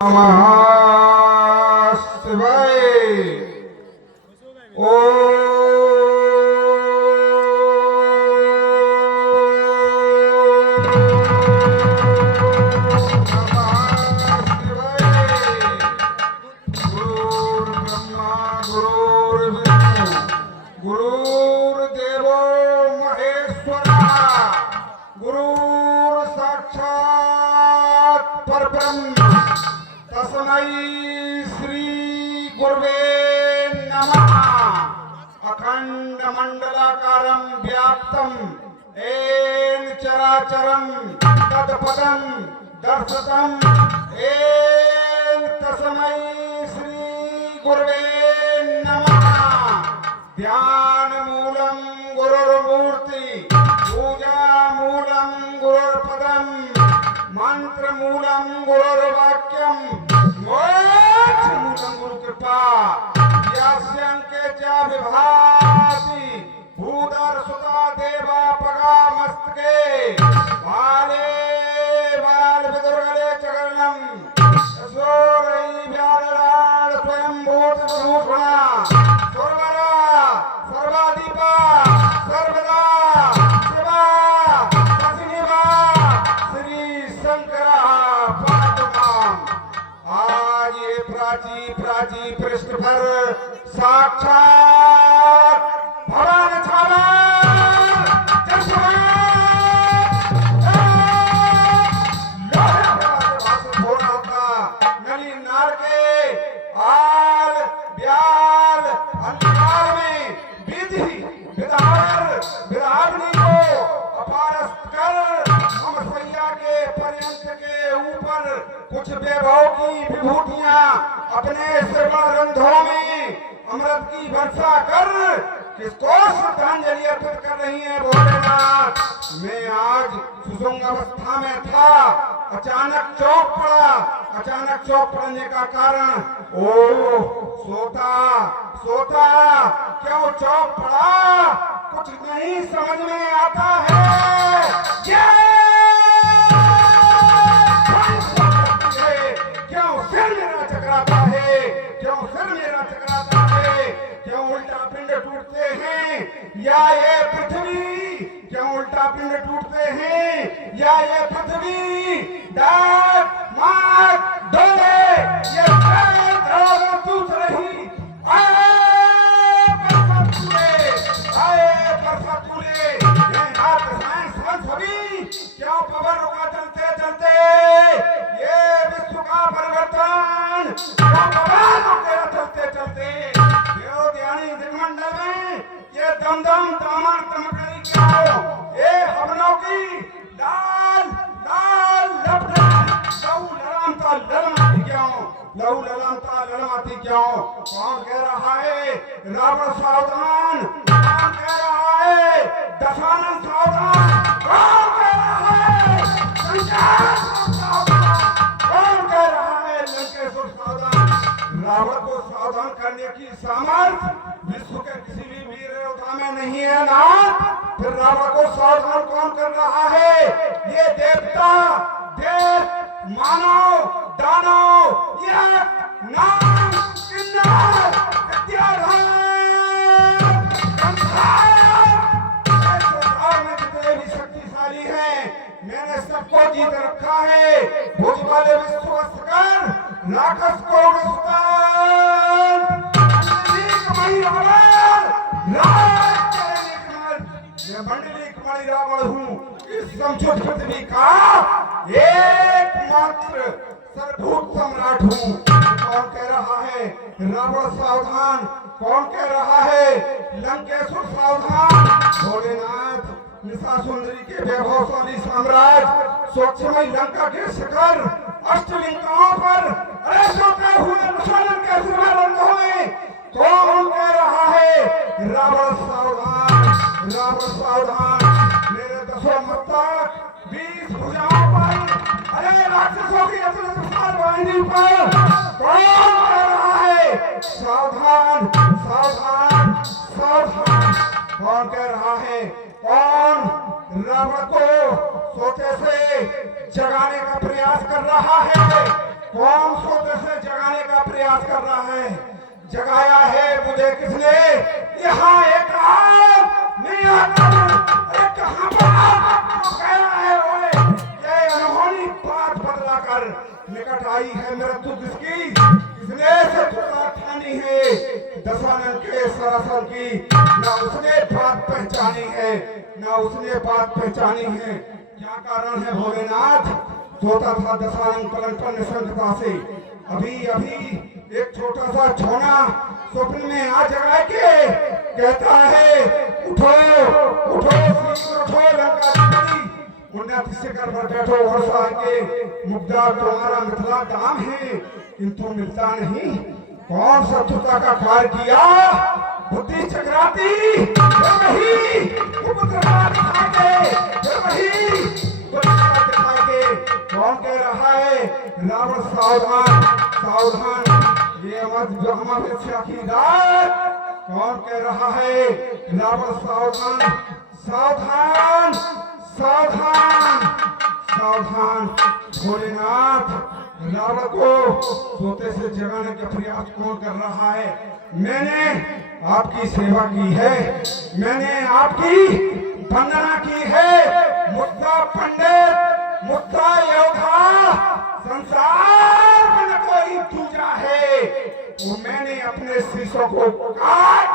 नमः शिवाय। गुरुर्ब्रह्मा गुरुर्विष्णु गुरुर्देवो महेश्वरः गुरुर्साक्षात् परब्रह्म तस्मै श्री गुरुवे नमः। अखंड मंडलाकारं व्याप्तं येन चराचरं तत्पदं दर्शितं येन तस्मै श्री गुरुवे नमः। ध्यान मूलं गुरुर्मूर्ति पूजा मूलं गुरुर्पदं मंत्र मूलं गुरुर्वाक्यं मोक्ष मूलं गुरुकृपा। यास्यंके च विभाति भूधर सुता देवा पगा मस्तके बाले बाल विदुर्गले चरणं सोरई व्यालराळ स्वयं भूत भूषणा सर्वरा सर्वाधिपा सर्वदा शिवा सचिनिवा श्री शंकर पातुमाम। आज ये प्राची प्राची पृष्ठ पर साक्षात भगवान छावा कुछ वैभव की विभूतियां अपने श्रवण रंध्रों में अमृत की वर्षा कर किसको श्रद्धांजलि अर्पित कर रही है भोलेनाथ। मैं आज सुसुंग अवस्था में था, अचानक चौक पड़ा। अचानक चौक पड़ने का कारण ओ सोता सोता क्यों चौक पड़ा कुछ नहीं समझ में आता है। क्यों उल्टा पिंड टूटते हैं या ये पृथ्वी, क्यों उल्टा पिंड टूटते हैं या ये पृथ्वी डाक मार डोले ये टूट रही। आए परफतूले ये हाथ साइंस सभी क्यों पवन रुका चलते चलते ये विश्व का परिवर्तन क्यों पवन रुका चलते चलते दिग्मंडल में ये दमदम दामन तमकरी क्यों ये हवनों की लाल लाल लपटें लहू ललमता ललमाती क्यों। कौन कह रहा है रावण सावधान, कौन कह रहा है दशानन सावधान, कौन कह रहा है संचार सावधान, कौन कह रहा है लंकेश्वर सावधान। रावण को सावधान करने की सामर्थ्य विश्व के किसी भी वीर योद्धा में नहीं है ना। फिर रावण को सावधान कौन कर रहा है? ये देवता देव मानव दानव ये नाम किन्नर में जितने भी शक्तिशाली हैं मैंने सबको जीत रखा है। भोज वाले विश्वकर राक्षस को मैं मंडली कुमारी रावण हूँ। इस समझौत पृथ्वी का एकमात्र सर्वभूत सम्राट हूँ। कौन कह रहा है रावण सावधान, कौन कह रहा है लंकेश्वर सावधान। भोलेनाथ निशा सुंदरी के वैभवशाली साम्राज्य स्वच्छमय लंका के शिखर अष्टलिंगाओं पर अरे सोते हुए मुसलमान के सिरमंदों में कौन कह रहा है रावण सावधान, रावण सावधान। मेरे दसों मस्तक 20 भुजाओं पर अरे राक्षसों की वाहिनी पर कौन कह रहा है सावधान सावधान सावधान। कौन कह रहा है कौन रावण को सोते से जगाने का प्रयास कर रहा है। कौन सो का प्रयास कर रहा है। जगाया है मुझे किसने? यहाँ एक आग नहीं आता हूँ। अरे कहाँ पर गया है ओए? ये अनहोनी बात बदला कर निकट आई है मृत्यु किसकी? किसने शत्रुता ठानी है दशानन के सरासन की? ना उसने बात पहचानी है, ना उसने बात पहचानी है। क्या कारण है भोलेनाथ? सोता था दशानन पलंग पर निसंगता से। अभी अभी एक छोटा सा छोना स्वप्न में आ जगा के कहता है उठो उठो उठो लंकाधिपति, उन्नति शिखर पर बैठो वर्षा के मुग्धा तुम्हारा मिथिला दाम है किंतु मिलता नहीं। कौन शत्रुता का कार्य किया? बुद्धि चकराती फिर वही उपद्रव दिखाएंगे, फिर वही उपद्रव दिखाएंगे। कौन कह रहा है रावण सावधान सावधान, ये अमावस्या की रात कौन कह रहा है रावण सावधान सावधान सावधान सावधान। भोलेनाथ रावण को सोते से जगाने का प्रयास कौन कर रहा है? मैंने आपकी सेवा की है, मैंने आपकी वंदना की है। मुद्दा पंडित मुद्दा योद्धा संसार में न कोई दूजा है। वो मैंने अपने शीशों को काट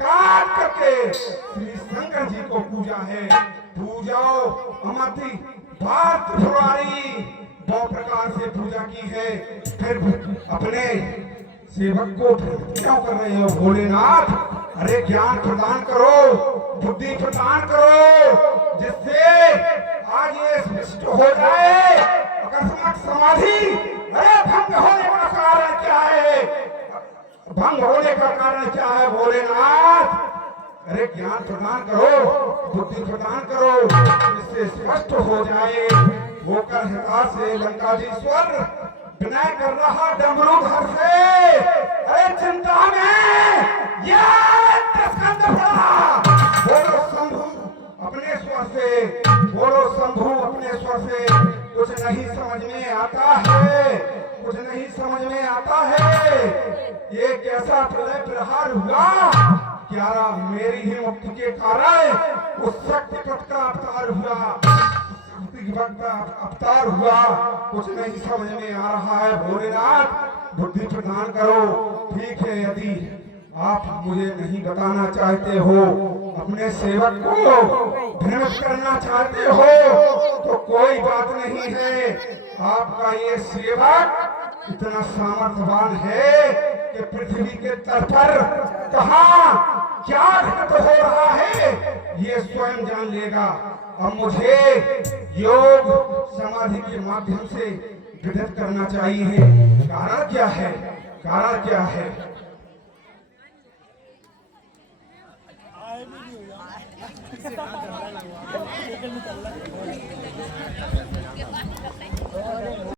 काट करके श्री शंकर जी को पूजा है। पूजाओ अमति भारत त्रिपुरारी दो प्रकार से पूजा की है। फिर अपने सेवक को क्यों कर रहे हो भोलेनाथ? अरे ज्ञान प्रदान करो, बुद्धि प्रदान करो, जिससे आज ये स्पष्ट हो जाए अकस्मात समाधि। अरे भंग होने का कारण क्या है? भंग होने का कारण क्या है भोलेनाथ? अरे ज्ञान प्रदान करो, बुद्धि प्रदान करो, इससे स्पष्ट हो जाए। होकर हिता से लंकाधीश्वर विनय कर रहा डमरूधर से। अरे चिंता में ये स्कंद पड़ा। बोलो शंभु अपने स्वर से, बोलो शंभु अपने स्वर से। कुछ नहीं समझ में आता है, कुछ नहीं समझ में आता है। ये कैसा प्रलय प्रहार हुआ? क्या मेरी ही मुक्ति के कारण उस शक्ति पथ का अवतार हुआ, अवतार हुआ? कुछ नहीं समझ में आ रहा है भोलेनाथ, बुद्धि प्रदान करो। ठीक है, यदि आप मुझे नहीं बताना चाहते हो, अपने सेवक को भ्रमित करना चाहते हो तो कोई बात नहीं है। आपका ये सेवक इतना सामर्थ्यवान है कि पृथ्वी के तल पर कहां क्या घटित हो रहा है ये स्वयं जान लेगा। अब मुझे योग समाधि के माध्यम से विदित करना चाहिए। कारण क्या है? कारण क्या है?